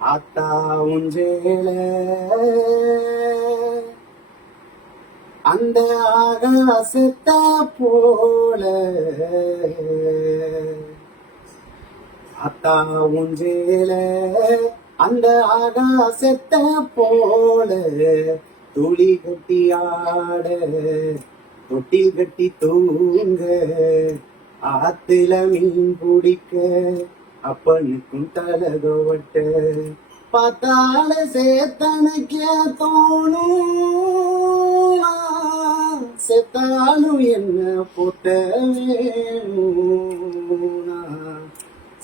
ஆத்தா உஞ்சேல அந்த ஆகாசத்த போல ஆத்தா உஞ்சேல அந்த ஆகாசத்த போல துளி கட்டி ஆட தொட்டில் கட்டி தூங்க ஆத்துல மீன் பிடிக்க அப்பனுக்கும் தலகோவட்ட பார்த்தால சேத்தனைக்க தோணும் செத்தாலும் என்ன போட்ட வேணும்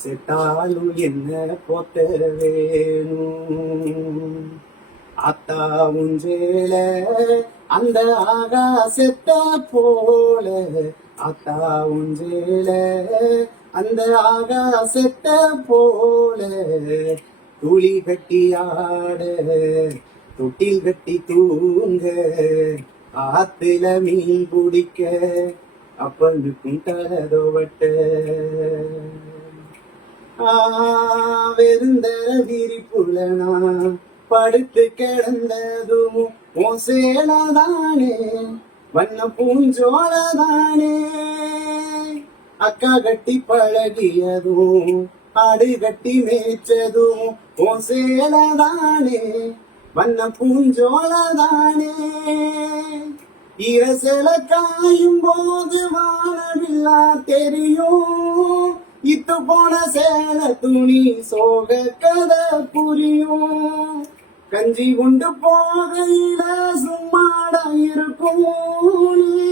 செத்தாலும் என்ன போட்ட வேணும் அத்தா உஞ்சேல அந்த ஆகாசத்த போல அத்தா உஞ்சேல அந்த ஆகாசத்த போல துளி கட்டி ஆட தொட்டில் கட்டி தூங்க ஆத்துல மீன் பிடிக்க அப்பனுக்கும் தலதோவட்ட வெறுந்த விரிப்புலனா படுத்து கிடந்ததும் உன் சேலதானே வண்ண பூஞ்சோலதானே அக்கா கட்டி பழகியதும் ஆடு கட்டி மேய்ச்சதும் உன் சேலதானே வண்ண பூஞ்சோலதானே இரசல காயும் போது வானவில்லா தெரியும் இத்து போன சேல துணி சோக கதை புரியும் கஞ்சி கொண்டு போகையில சும்மாடா இருக்கும் நீ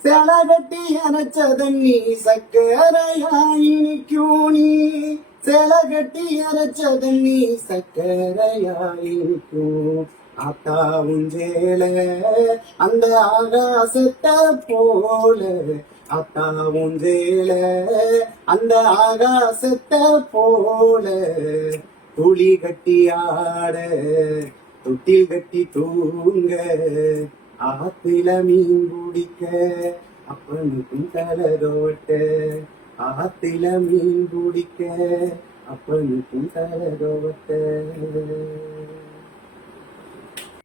சேல கட்டி அரைச்சத நீ சக்கரையாய் நிற்கும் நீ சேல கட்டி அரைச்சத நீ சக்கரையாய் நிற்கும் ஆத்தா உஞ்சேல அந்த ஆகாசத்த போல ஆத்தா உஞ்சேல அந்த ஆகாசத்த போல துளி கட்டி ஆட தொட்டில் கட்டி தூங்க ஆத்துல மீன் பிடிக்க அப்பனுக்கும் தலதோட்ட ஆத்துல மீன் பிடிக்க அப்பனுக்கும் தலதோட்ட